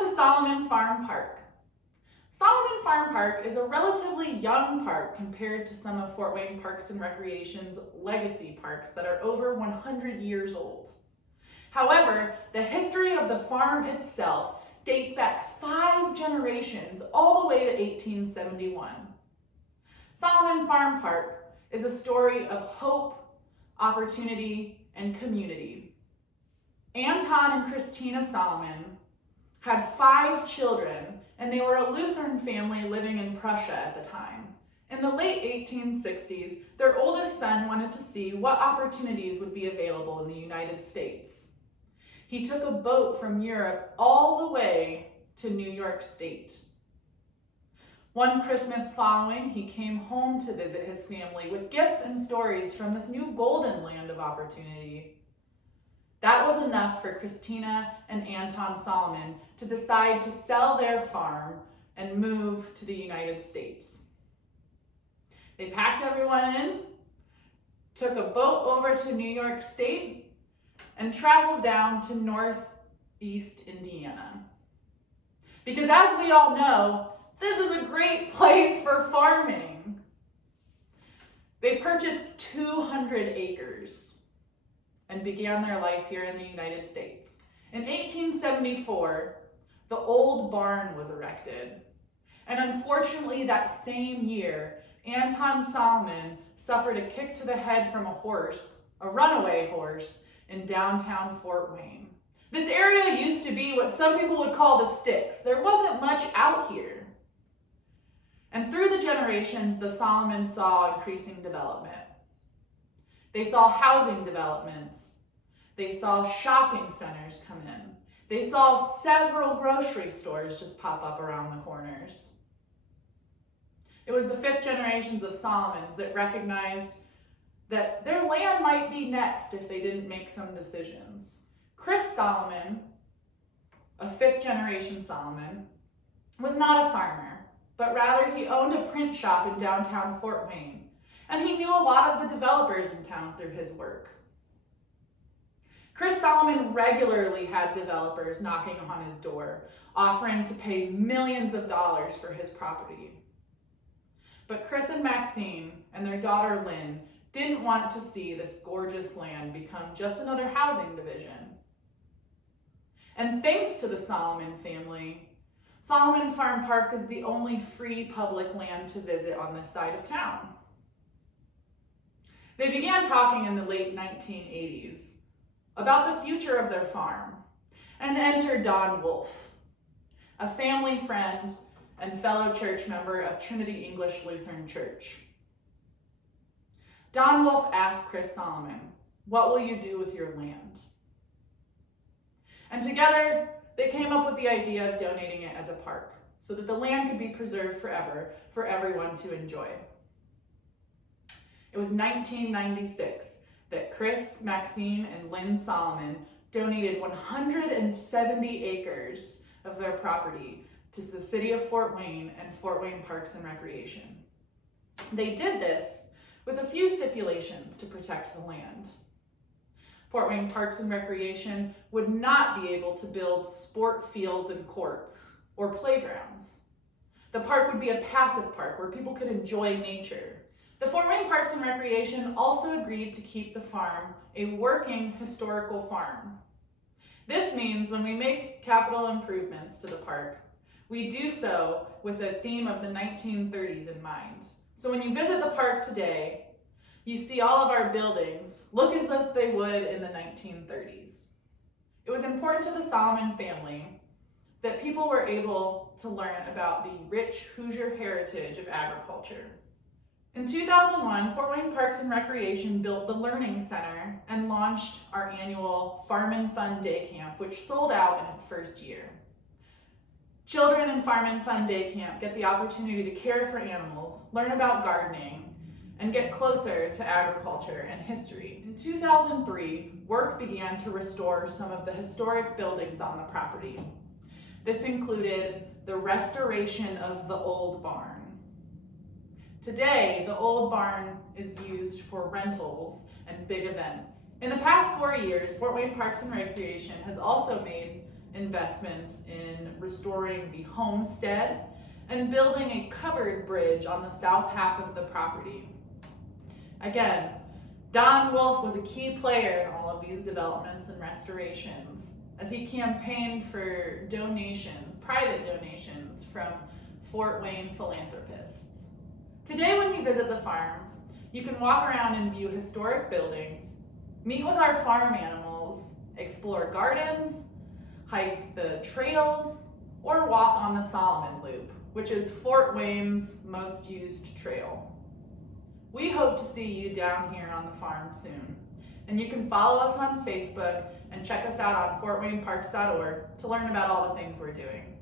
to Salomon Farm Park. Salomon Farm Park is a relatively young park compared to some of Fort Wayne Parks and Recreation's legacy parks that are over 100 years old. However, the history of the farm itself dates back 5 generations all the way to 1871. Salomon Farm Park is a story of hope, opportunity, and community. Anton and Christina Salomon had 5 children, and they were a Lutheran family living in Prussia at the time. In the late 1860s, their oldest son wanted to see what opportunities would be available in the United States. He took a boat from Europe all the way to New York State. One Christmas following, he came home to visit his family with gifts and stories from this new golden land of opportunity. That was enough for Christina and Anton Salomon to decide to sell their farm and move to the United States. They packed everyone in, took a boat over to New York State, and traveled down to northeast Indiana. Because as we all know, this is a great place for farming. They purchased 200 acres and began their life here in the United States. In 1874, the old barn was erected. And unfortunately, that same year, Anton Salomon suffered a kick to the head from a horse, a runaway horse, in downtown Fort Wayne. This area used to be what some people would call the sticks. There wasn't much out here. And through the generations, the Salomons saw increasing development. They saw housing developments. They saw shopping centers come in. They saw several grocery stores just pop up around the corners. It was the 5th generations of Salomons that recognized that their land might be next if they didn't make some decisions. Chris Salomon, a 5th generation Salomon, was not a farmer, but rather he owned a print shop in downtown Fort Wayne, and he knew a lot of the developers in town through his work. Chris Salomon regularly had developers knocking on his door, offering to pay millions of dollars for his property. But Chris and Maxine and their daughter Lynn didn't want to see this gorgeous land become just another housing division. And thanks to the Salomon family, Salomon Farm Park is the only free public land to visit on this side of town. They began talking in the late 1980s about the future of their farm, and entered Don Wolf, a family friend and fellow church member of Trinity English Lutheran Church. Don Wolf asked Chris Salomon, "What will you do with your land?" And together, they came up with the idea of donating it as a park so that the land could be preserved forever for everyone to enjoy. It was 1996 that Chris, Maxine, and Lynn Salomon donated 170 acres of their property to the city of Fort Wayne and Fort Wayne Parks and Recreation. They did this with a few stipulations to protect the land. Fort Wayne Parks and Recreation would not be able to build sport fields and courts or playgrounds. The park would be a passive park where people could enjoy nature. The Fort Wayne Parks and Recreation also agreed to keep the farm a working historical farm. This means when we make capital improvements to the park, we do so with a theme of the 1930s in mind. So when you visit the park today, you see all of our buildings look as if they would in the 1930s. It was important to the Salomon family that people were able to learn about the rich Hoosier heritage of agriculture. In 2001, Fort Wayne Parks and Recreation built the Learning Center and launched our annual Farm and Fun Day Camp, which sold out in its first year. Children in Farm and Fun Day Camp get the opportunity to care for animals, learn about gardening, and get closer to agriculture and history. In 2003, work began to restore some of the historic buildings on the property. This included the restoration of the old barn. Today, the old barn is used for rentals and big events. In the past 4 years, Fort Wayne Parks and Recreation has also made investments in restoring the homestead and building a covered bridge on the south half of the property. Again, Don Wolf was a key player in all of these developments and restorations, as he campaigned for donations, private donations, from Fort Wayne philanthropists. Today, when you visit the farm, you can walk around and view historic buildings, meet with our farm animals, explore gardens, hike the trails, or walk on the Salomon Loop, which is Fort Wayne's most used trail. We hope to see you down here on the farm soon, and you can follow us on Facebook and check us out on fortwayneparks.org to learn about all the things we're doing.